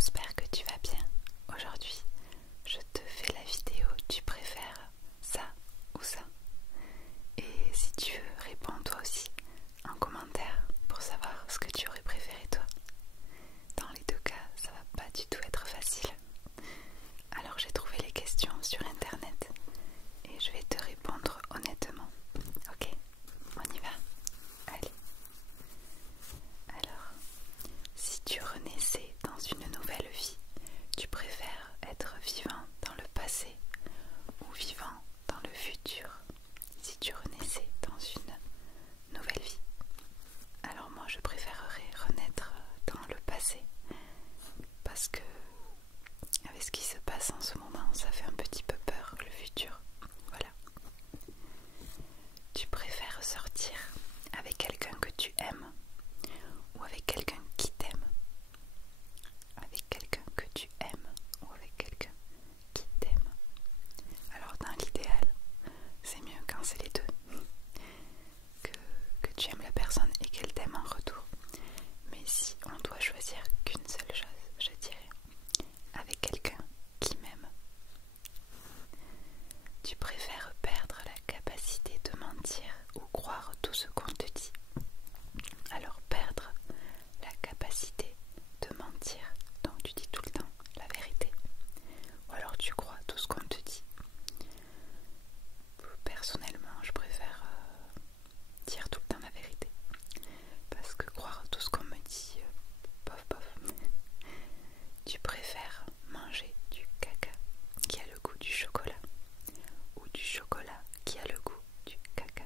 j'espère que tu vas bien. Aujourd'hui, je te fais la vidéo tu préfères ça ou ça. Et si tu veux, réponds toi aussi en commentaire pour savoir ce que tu aurais préféré toi. Dans les deux cas, ça va pas du tout être facile. Alors j'ai trouvé les questions sur internet et je vais te répondre honnêtement. Ok, on y va? Allez. Alors, si tu renaissais dans une nouvelle vie, tu préfères être vivant dans le passé ou vivant dans le futur? Si tu renaissais dans une nouvelle vie. Alors moi je préférerais renaître dans le passé parce que avec ce qui se passe en ce moment, ça fait un petit peu peur le futur. Voilà. Tu préfères sortir avec quelqu'un que tu aimes ou avec quelqu'un qui t'aime? Avec quelqu'un que tu aimes ou avec quelqu'un qui t'aime? Alors dans l'idéal, c'est mieux quand c'est les deux. Que tu aimes la personne et qu'elle t'aime en retour. Mais si on doit choisir qu'une seule chose, je dirais avec quelqu'un qui m'aime. Tu préfères perdre la capacité de mentir ou croire tout ce qu'on te dit? Alors perdre la capacité de mentir, donc tu dis tout le temps la vérité, ou alors tu crois tout ce qu'on te dit? Personnellement, je préfère dire tout le temps la vérité, parce que croire tout ce qu'on me dit, bof bof. Tu préfères manger du caca qui a le goût du chocolat ou du chocolat qui a le goût du caca?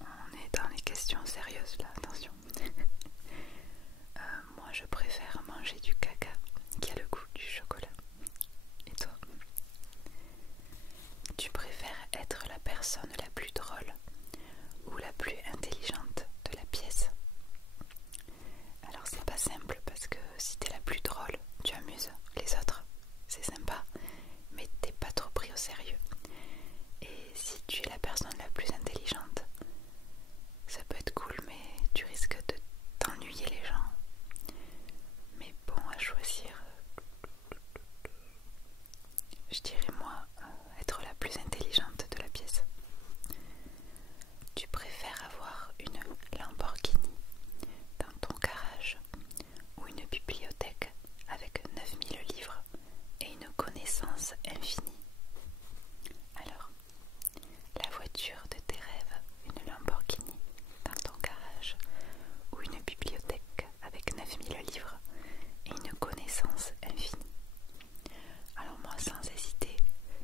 On est dans les questions sérieuses là, attention. Moi je préfère manger du caca qui a le goût du chocolat. Et toi? Tu préfères être la personne la plus drôle ou la plus intelligente de la pièce? Alors c'est pas simple parce que si t'es la plus drôle, tu amuses les autres, c'est sympa, mais t'es pas trop pris au sérieux. Et si tu es la personne la plus intelligente, ça peut être cool, mais tu risques de t'ennuyer les gens. Mais bon, à choisir, je dirais moi être la plus intelligente de la pièce. Tu préfères avoir une Lamborghini dans ton garage ou une bibliothèque avec 9000 livres et une connaissance infinie? Alors, la voiture de tes rêves, une Lamborghini dans ton garage ou une bibliothèque avec 9000 livres et une connaissance infinie? Alors moi, sans hésiter,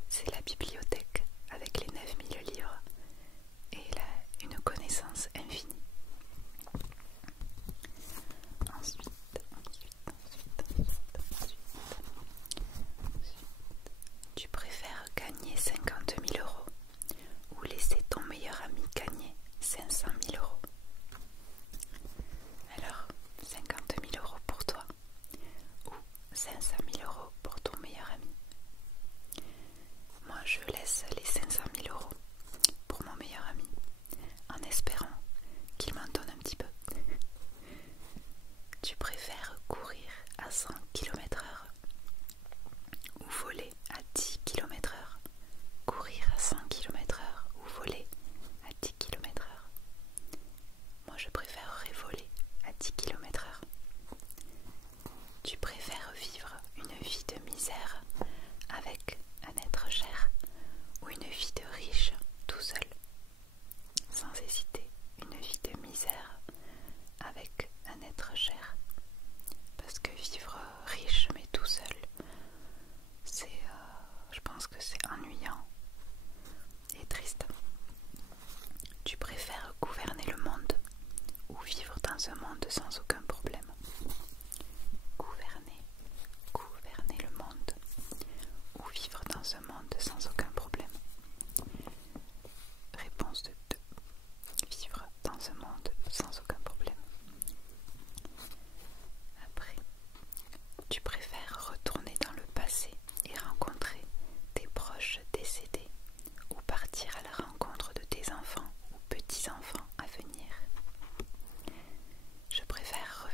c'est la bibliothèque avec les 9000 livres et une connaissance infinie. Ensuite, tu préfères gagner 50 000 € ou laisser ton meilleur ami gagner 500 000 €? Alors, 50 000 € pour toi ou 500 000 € pour ton meilleur ami? Moi, je laisse les 500 000 € pour mon meilleur ami, en espérant qu'il m'en donne un petit peu. Tu préfères courir à 100 km/h ou voler à 10 km/h? Courir à 100 km/h ou voler à 10 km/h? Moi, je préférerais voler à 10 km/h. Tu préfères vivre une vie de misère avec un être cher ou une vie de riche tout seul? Sans hésiter, une vie de misère avec un être cher. Parce que vivre riche mais tout seul, je pense que c'est ennuyant et triste. Tu préfères gouverner le monde ou vivre dans un monde sans aucun problème? Gouverner le monde ou vivre dans un monde sans aucun problème? Réponse de 2. Vivre dans un monde sans aucun problème. Après, tu préfères retourner dans le passé et rencontrer tes proches décédés ou partir à la rencontre de tes enfants ou petits-enfants à venir? Je préfère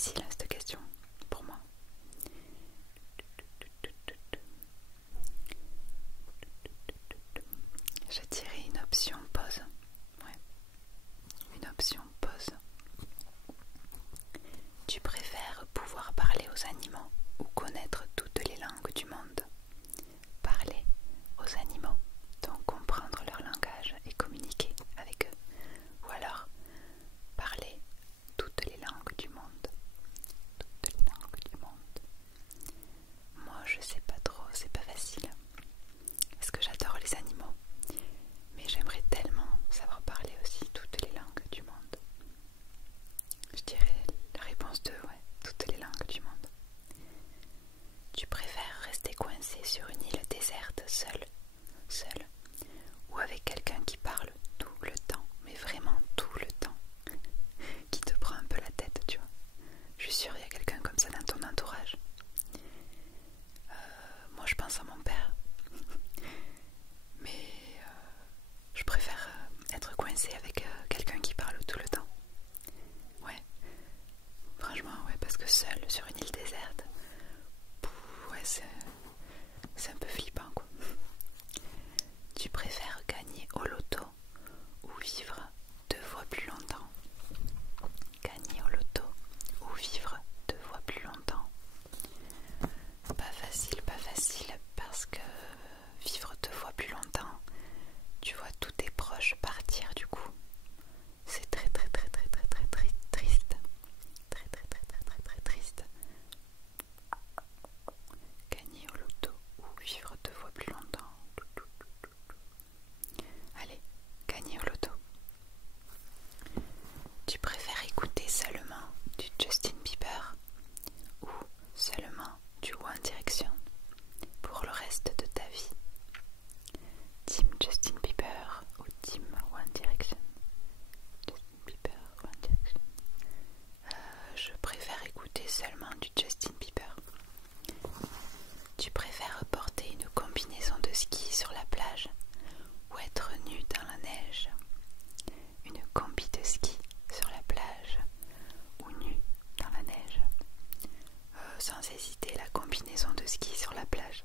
facile cette question pour moi. Je dirais une option pause. Ouais. Une option pause. Tu préfères pouvoir parler aux animaux ou connaître toutes les langues du monde? Parler aux animaux, donc comprendre leur langage et communiquer avec eux. Ou alors parler toutes les langues du monde. Toutes les langues du monde. Moi je sais pas trop, c'est pas facile. Parce que j'adore les animaux. Mais j'aimerais tellement savoir parler aussi toutes les langues du monde. Je dirais la réponse 2, ouais, toutes les langues du monde. Tu préfères rester coincé sur une île déserte seul, ou avec quelqu'un qui parle tout le temps, mais vraiment tout le temps, qui te prend un peu la tête, tu vois. Je suis sûre qu'il y a quelqu'un comme ça dans ton entourage. Moi je pense à mon père, mais je préfère être coincé avec quelqu'un qui parle tout le temps. Ouais, franchement, ouais, parce que seul sur une île déserte, ouais, c'est un peu flippant, quoi. Tu préfères gagner au loto ou vivre 2 fois plus longtemps? Gagner au loto ou vivre 2 fois plus longtemps? Pas facile, parce que vivre 2 fois plus longtemps, tu vois tous tes proches partir du coup. C'est très triste. Très triste. Gagner au loto ou vivre 2 fois plus longtemps. Allez, gagner au loto. Tu préfères écouter seulement du Justin Bieber ou seulement du One Direction pour le reste de ta vie? Team Justin Bieber ou Team One Direction? Justin Bieber, One Direction. Je préfère écouter seulement du Justin Bieber. Tu préfères porter une combinaison de ski sur la plage ou être nu dans la neige? Une combi de ski sur la plage ou nu dans la neige? Sans hésiter, la combinaison de ski sur la plage.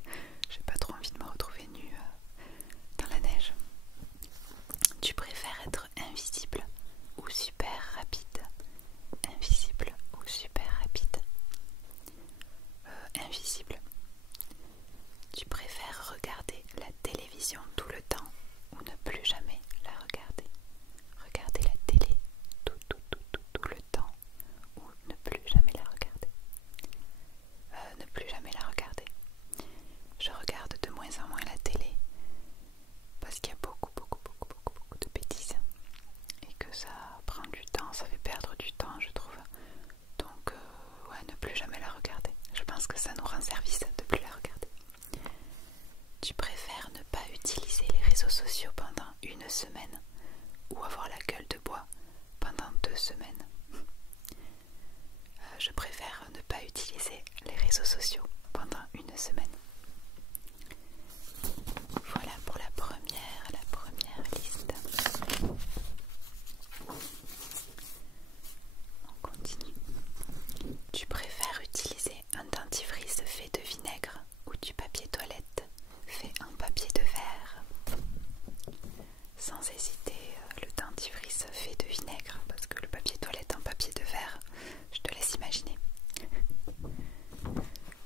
J'ai pas trop envie de me retrouver nue dans la neige. Tu préfères être invisible ou super rapide? Invisible ou super rapide? Invisible. Tu préfères regarder la télévision tout le temps ou ne plus jamais la regarder? Regarder la télé tout le temps ou ne plus jamais la regarder? Ne plus jamais la regarder. Je regarde de moins en moins la télé parce qu'il y a beaucoup de bêtises et que ça prend du temps, ça fait perdre du temps, je trouve. Donc ouais, ne plus jamais la regarder. Je pense que ça nous rend service de plus la regarder. Tu préfères ne pas utiliser les réseaux sociaux pendant 1 semaine ou avoir la gueule de bois pendant 2 semaines? Je préfère ne pas utiliser les réseaux sociaux pendant 1 semaine. Voilà pour la première liste. On continue. Tu préfères utiliser un dentifrice fait de vinaigre ou du papier toilette fait en papier de verre? Sans hésiter, le dentifrice fait de vinaigre, parce que le papier toilette en papier de verre, je te laisse imaginer.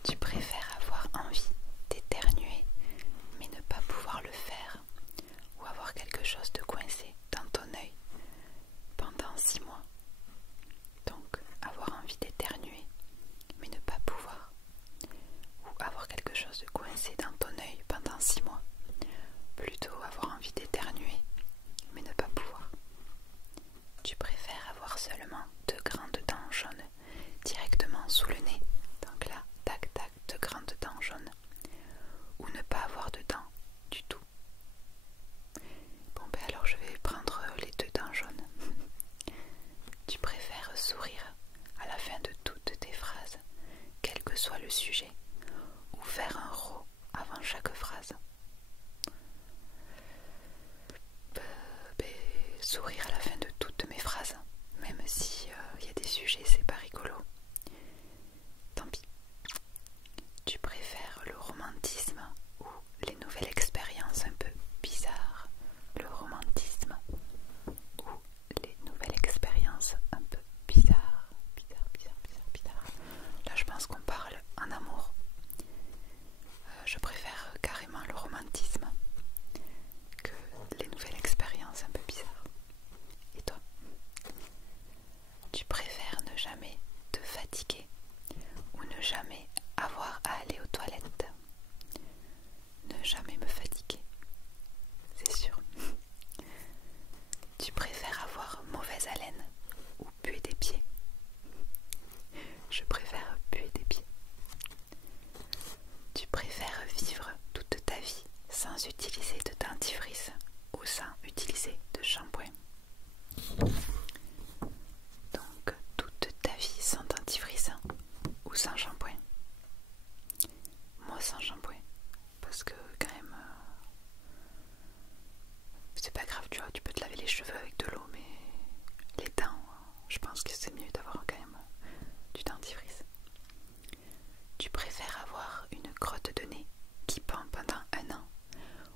Tu préfères avoir envie d'éternuer mais ne pas pouvoir le faire, ou avoir quelque chose de coincé dans ton œil pendant 6 mois? Donc avoir envie d'éternuer mais ne pas pouvoir, ou avoir quelque chose de coincé dans ton œil pendant 6 mois? Plutôt avoir envie d'éternuer mais ne pas pouvoir. Tu préfères avoir seulement 2 grandes dents jaunes directement sous le nez, donc là, tac tac, 2 grandes dents jaunes, ou ne pas avoir de dents du tout? Bon ben alors je vais prendre les 2 dents jaunes. Tu préfères sourire à la fin de toutes tes phrases, quel que soit le sujet, ou faire un rot avant chaque phrase? Sourire à la fin de toutes mes phrases, même si y a des sujets c'est pas rigolo. sans utiliser de dentifrice ou sans utiliser de shampoing. Donc toute ta vie sans dentifrice ou sans shampoing. Moi sans shampoing, parce que quand même c'est pas grave, tu vois, tu peux te laver les cheveux avec de l'eau, mais les dents, je pense que c'est mieux d'avoir quand même du dentifrice. Tu préfères avoir une crotte de nez qui pend pendant 1 an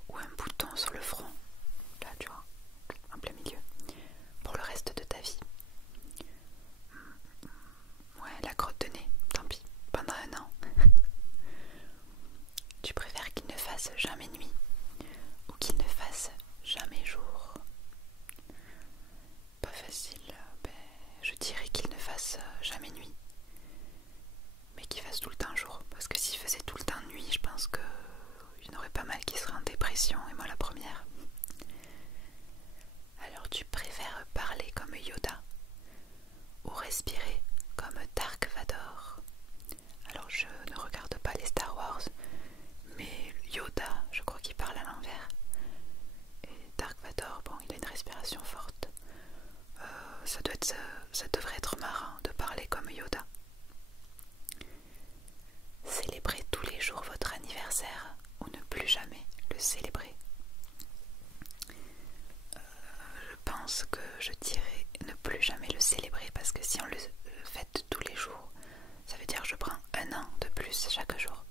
ou un bouton sur le front, là tu vois, en plein milieu, pour le reste de ta vie? Ouais, la crotte de nez, tant pis, pendant 1 an. Tu préfères qu'il ne fasse jamais nuit ou qu'il ne fasse jamais jour? Pas facile, je dirais qu'il ne fasse jamais nuit, mais qu'il fasse tout le temps jour, parce que s'il faisait tout le temps nuit, je pense qu'il y en aurait pas mal qui seraient en dépression, et moi la première. Alors tu préfères parler comme Yoda ou respirer comme Dark Vador? Alors je ne regarde pas les Star Wars, mais Yoda, je crois qu'il parle à l'envers. Et Dark Vador, bon, il a une respiration forte. Ça devrait être marrant de parler comme Yoda. Célébrer tous les jours votre anniversaire ou ne plus jamais le célébrer? Je pense que je dirais ne plus jamais le célébrer, parce que si on le fête tous les jours, ça veut dire que je prends 1 an de plus chaque jour.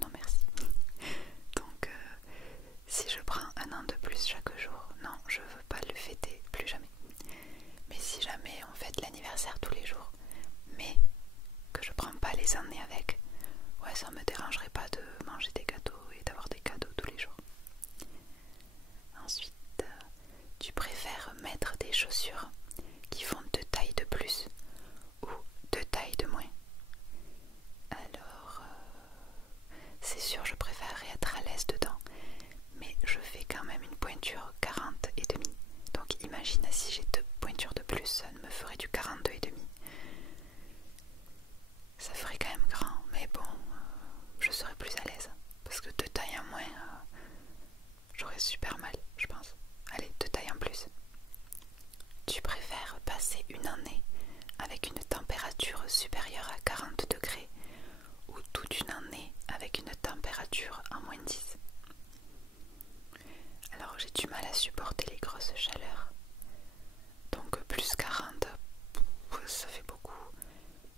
Non merci. Donc si je prends 1 an de plus chaque jour, non, je veux pas le fêter plus jamais. Mais si jamais on fête l'anniversaire tous les jours, mais que je prends pas les années avec, ouais, ça me dérangerait pas de manger des gâteaux et d'avoir des cadeaux tous les jours. Ensuite, tu préfères mettre des chaussures qui font 2 tailles de plus ou 2 tailles de moins? Alors, c'est sûr, je préférerais être à l'aise dedans, mais je fais quand même une pointure 40 et demi. Donc imagine si j'ai 2 pointures de plus, ça me ferait du 42 et demi. Ça ferait quand même grand, mais bon, je serais plus à l'aise, parce que 2 tailles en moins, j'aurais super mal, je pense. Allez, 2 tailles en plus. Tu préfères passer une année avec une température supérieure à 40 degrés ou toute une année avec une température en -10? Alors j'ai du mal à supporter les grosses chaleurs, donc plus 40, ça fait beaucoup,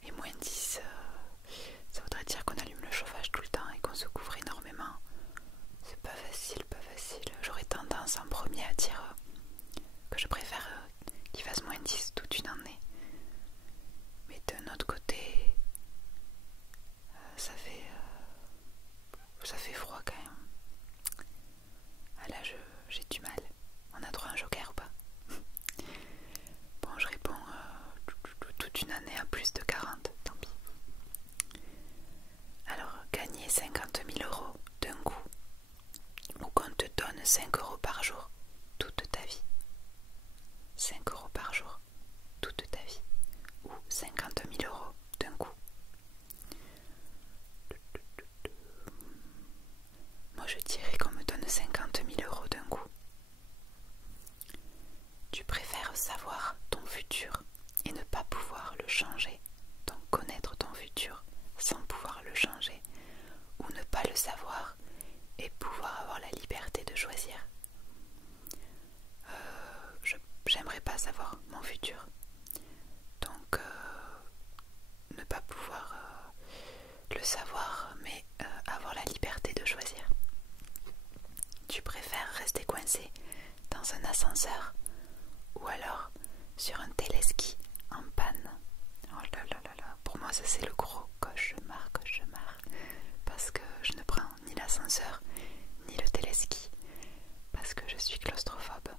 et -10, ça voudrait dire qu'on allume le chauffage tout le temps et qu'on se couvre énormément. C'est pas facile, pas facile. J'aurais tendance en premier à dire que je préfère qu'il fasse -10 toute une année, mais d'un autre côté, ça fait froid quand même. Ah là, j'ai du mal. On a droit à un joker ou pas? Bon, je réponds toute une année à plus de 40, tant pis. Alors, gagner 50 000 € d'un coup, ou qu'on te donne 5 € par jour toute ta vie? 5 € par jour toute ta vie, ou 50 000 € d'un coup? Moi je dirais qu'on me donne 50 000 € d'un coup. Tu préfères savoir ton futur et ne pas pouvoir le changer, donc connaître ton futur sans pouvoir le changer, ou ne pas le savoir et pouvoir avoir la liberté de choisir? J'aimerais pas savoir mon futur, donc ne pas pouvoir le savoir, mais avoir la liberté de choisir. Tu préfères rester coincé dans un ascenseur ou alors sur un téléski en panne? Oh là là là là, pour moi ça c'est le gros cauchemar, parce que je ne prends ni l'ascenseur ni le téléski, parce que je suis claustrophobe.